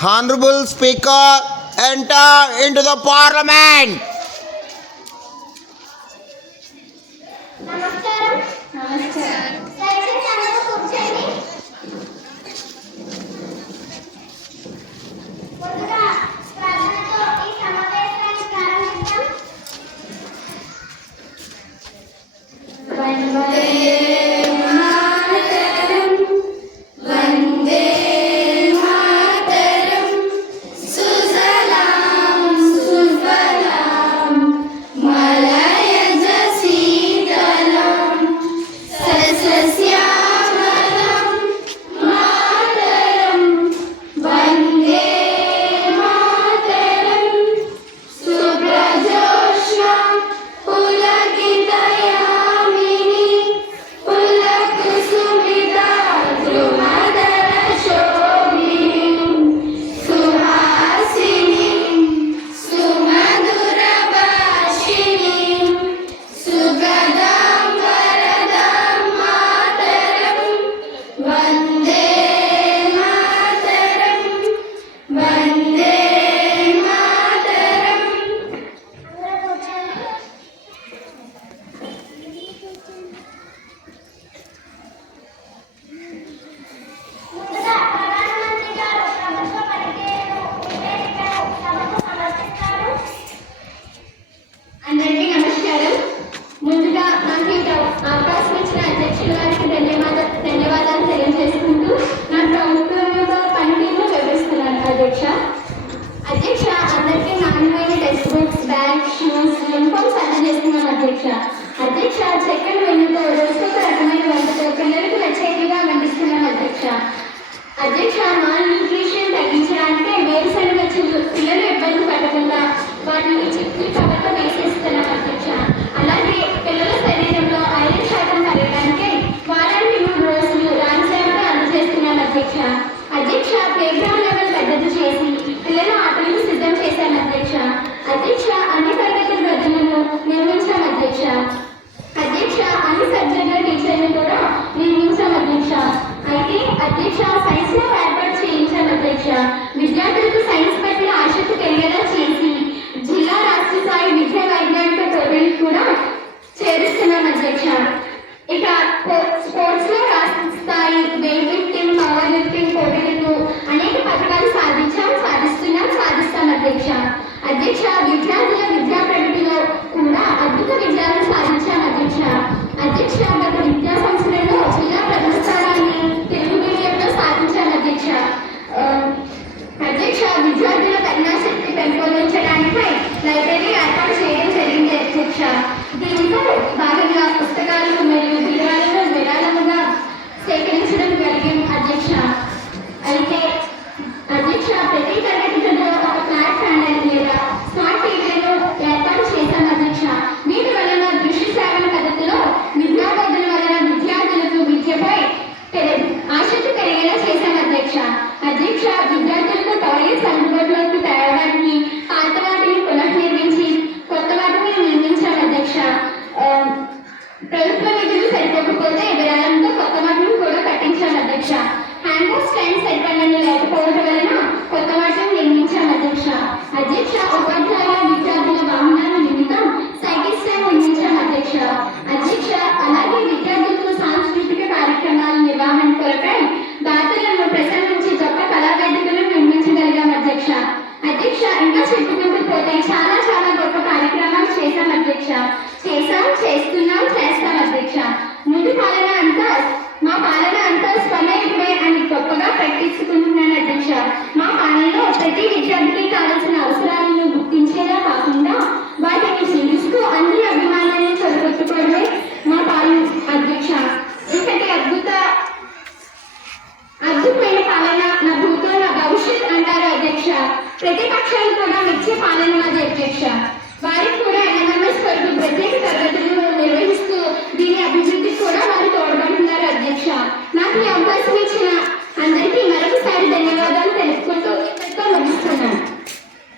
Honorable Speaker, enter into the Parliament. నమస్కారం. నమస్కారం. దయచేసి అందరూ కూర్చోండి. ముందుగా ప్రార్థనతో ఈ సమావేశాన్ని ప్రారంభిద్దాం. అధ్యక్ష సెకండ్ వెన్యూతో రోజుకొక రకమైన వంటతో పిల్లలకు నచ్చేట్టుగా వండిస్తున్నాం అధ్యక్ష. అధ్యక్ష మాల్ న్యూట్రిషన్ తగ్గించడానికి వేరుశనగ పిల్లలు ఇబ్బంది పడకుండా వాటిని చిక్కులు కవర్తో వేసేస్తున్నాం అధ్యక్ష. అలాగే పిల్లల శరీరంలో ఐరన్ శాతం పెరగడానికి వారానికి 3 రోజులు రాగిసేవను అందజేస్తున్నాం అధ్యక్ష. అధ్యక్ష ప్లేగ్రౌండ్ లెవెల్ పెద్దది చేసి పిల్లల ఆటలను సిద్ధం చేశాం అధ్యక్ష. అధ్యక్ష అన్ని తరగతి గదులను నిర్మించాం అధ్యక్ష. అధ్యక్ష అన్ని సబ్జెక్టుల టీచర్లు కూడా నిర్మించాం అధ్యక్ష. అయితే అధ్యక్ష సైన్స్ లో ఏర్పాటు చేయించాం అధ్యక్ష. విద్యార్థులకు సైన్స్ పట్ల ఆసక్తి పెరిగేలా చేసి జిల్లా రాష్ట్ర స్థాయి విద్యా వైజ్ఞానిక పోటీలు కూడా చేరుస్తున్నాం అధ్యక్ష. ఇక స్పోర్ట్స్ లో రాష్ట్ర స్థాయి వెయిట్ లిఫ్టింగ్, పవర్ లిఫ్టింగ్ పోటీలకు అనేక పథకాలు సాధిస్తాం అధ్యక్ష. అధ్యక్ష విద్యార్థుల విద్యా ప్రగతిలో కూడా అద్భుత విజయాలు సాధించాం అధ్యక్ష. అధ్యక్ష గత విద్యా సంస్థలలో జిల్లా ప్రథమ స్థానాన్ని తెలుగు మీడియంలో సాధించాం అధ్యక్ష. అధ్యక్ష విద్యార్థుల ప్రజ్ఞాశక్తి పెంపొందించడానిపై లైబ్రరీ ఏర్పాటు చేయడం జరిగింది అధ్యక్ష. దీంతో భాగంగా పుస్తకాలు మరియు విరాళాలను విరాళముగా సేకరించడం జరిగింది అధ్యక్ష. అయితే అధ్యక్ష ప్రతి తరగతి గదిలో ఒక ఫ్లాట్ ప్యానెల్ లేదా స్మార్ట్ టీవీలను ఏర్పాటు చేశాం అధ్యక్ష. వీటి వలన దృశ్య శ్రావణ పద్ధతిలో విద్యాబోధన వలన విద్యార్థులకు విద్యపై ఆసక్తి పెరిగేలా చేశాం అధ్యక్ష. అధ్యక్ష విద్యార్థులకు టాయిలెట్స్ అందుబాటులోకి తేవడానికి పాత వాటిని పునర్నిర్మించి కొత్త వాటిని నిర్మించాం అధ్యక్ష. ప్రభుత్వ నిధులు సరిపోకపోతే విరాళంతో కొత్త వాటిని కూడా కట్టించాం అధ్యక్ష. హ్యాండ్ వాష్ స్టాండ్ సరిపడినని లేకపోవడం వలన కొత్త వాటిని నిర్మించాం అధ్యక్ష. అధ్యక్ష ఉపాధ్యాయుల విద్యార్థుల వాహనాల నిమిత్తం సైకిల్ స్టాండ్ నిర్మించాం అధ్యక్ష. అధ్యక్ష అలాగే విద్యార్థులకు సాంస్కృతిక కార్యక్రమాల నిర్వహణ కొరకై బాధలను ప్రసంగించి గొప్ప కళావేదికలను నిర్మించగలిగాం అధ్యక్ష. అధ్యక్ష ఇంకా చెప్పుకుంటూ పోతే చాలా గొప్ప కార్యక్రమాలు చేశాం అధ్యక్ష. చేస్తాం అధ్యక్ష. ముందు మా పాలన అంతా స్వమయమే అని గొప్పగా ప్రకటించుకుంటున్నాను అధ్యక్ష. మా పాలనలో ప్రతి విద్యార్థికి కావాల్సిన